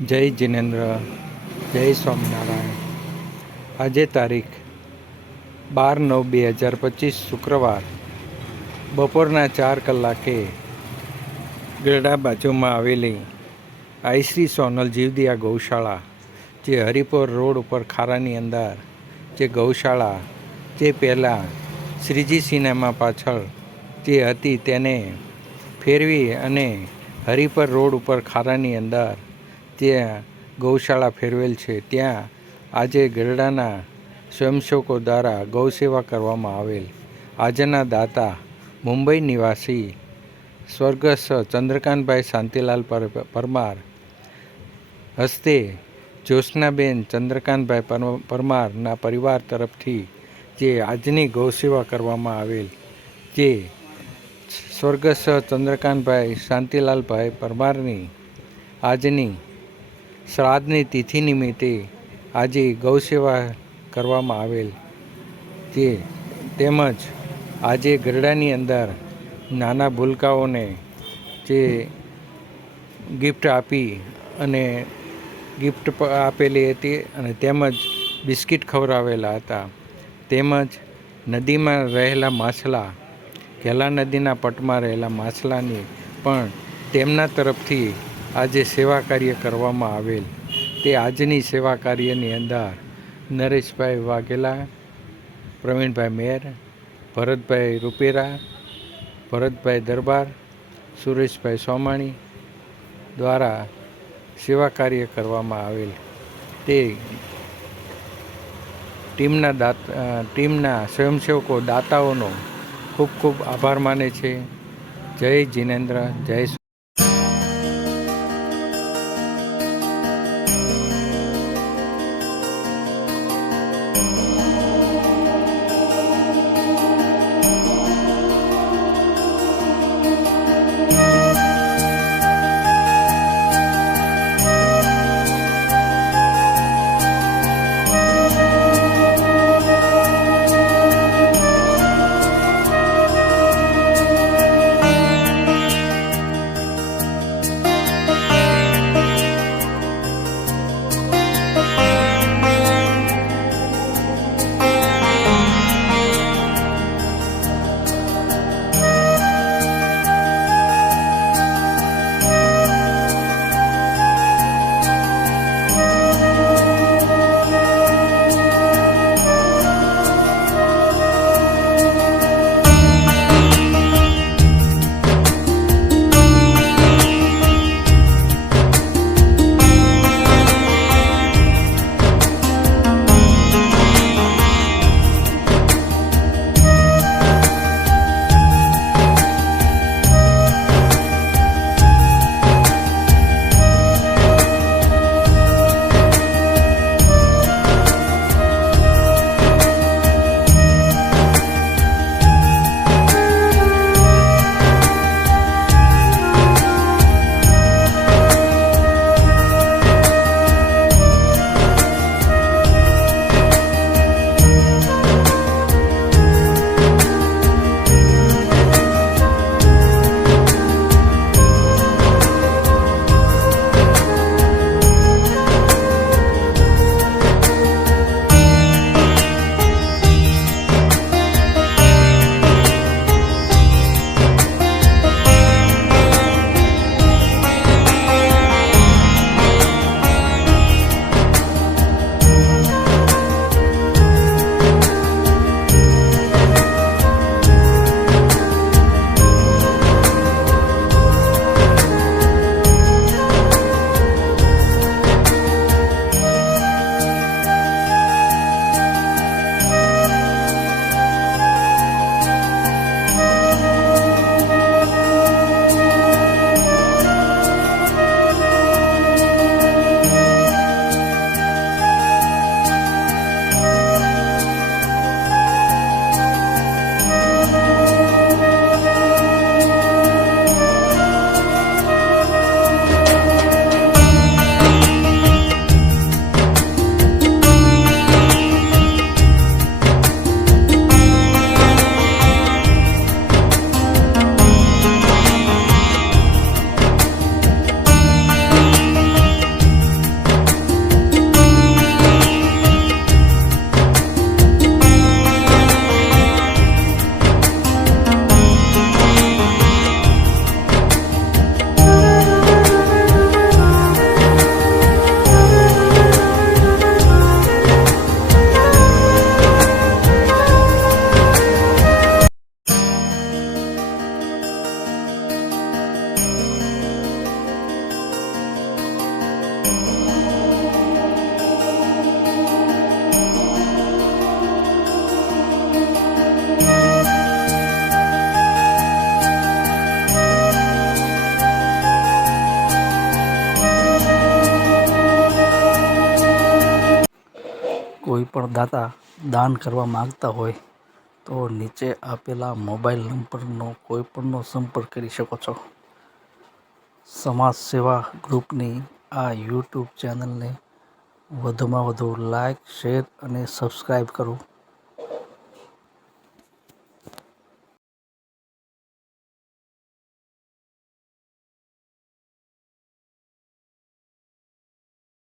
જય જિનેન્દ્ર, જય સ્વામિનારાયણ. આજે તારીખ બાર નવ બે હજાર પચીસ શુક્રવાર, બપોરના ચાર કલાકે ગરડા બાજુમાં આવેલી આઈશ્રી સોનલ જીવદિયા ગૌશાળા, જે હરિપુર રોડ ઉપર ખારાની અંદર જે ગૌશાળા, જે પહેલાં શ્રીજી સિનેમા પાછળ જે હતી, તેને ફેરવી અને હરિપર રોડ ઉપર ખારાની અંદર ત્યાં ગૌશાળા ફેરવેલ છે. ત્યાં આજે ગરડાના સ્વયંસેવકો દ્વારા ગૌસેવા કરવામાં આવેલ. આજના દાતા મુંબઈ નિવાસી સ્વર્ગસ્થ ચંદ્રકાંતભાઈ શાંતિલાલ પર- પરમાર હસ્તે જ્યોત્સનાબેન ચંદ્રકાંતભાઈ પરમારના પરિવાર તરફથી જે આજની ગૌસેવા કરવામાં આવેલ, જે સ્વર્ગસ્થ ચંદ્રકાંતભાઈ શાંતિલાલભાઈ પરમારની આજની શ્રાદ્ધની તિથિ નિમિત્તે આજે ગૌસેવા કરવામાં આવેલ જે તેમજ આજે ગરડાની અંદર નાના ભૂલકાઓને જે ગિફ્ટ આપી અને ગિફ્ટ આપેલી હતી અને તેમજ બિસ્કિટ ખવડાવેલા હતા. તેમજ નદીમાં રહેલા માછલા, ઘેલા નદીના પટમાં રહેલા માછલાની પણ તેમના તરફથી આજે સેવા કાર્ય કરવામાં આવેલ તે આજની સેવા કાર્યની અંદર નરેશભાઈ વાઘેલા, પ્રવીણભાઈ મેર, ભરતભાઈ રૂપેરા, ભરતભાઈ દરબાર, સુરેશભાઈ સોમાણી દ્વારા સેવા કાર્ય કરવામાં આવેલ. તે ટીમના દાત ટીમના સ્વયંસેવકો દાતાઓનો ખૂબ ખૂબ આભાર માને છે. જય જિનેન્દ્ર, જય કોઈ પણ દાતા દાન કરવા માગતા હોય તો નીચે આપેલા મોબાઈલ નંબરનો કોઈ પણનો સંપર્ક કરી શકો છો. સમાજ સેવા ગ્રુપની આ યુટ્યુબ ચેનલને વધુમાં વધુ લાઇક શેર અને સબસ્ક્રાઈબ કરો.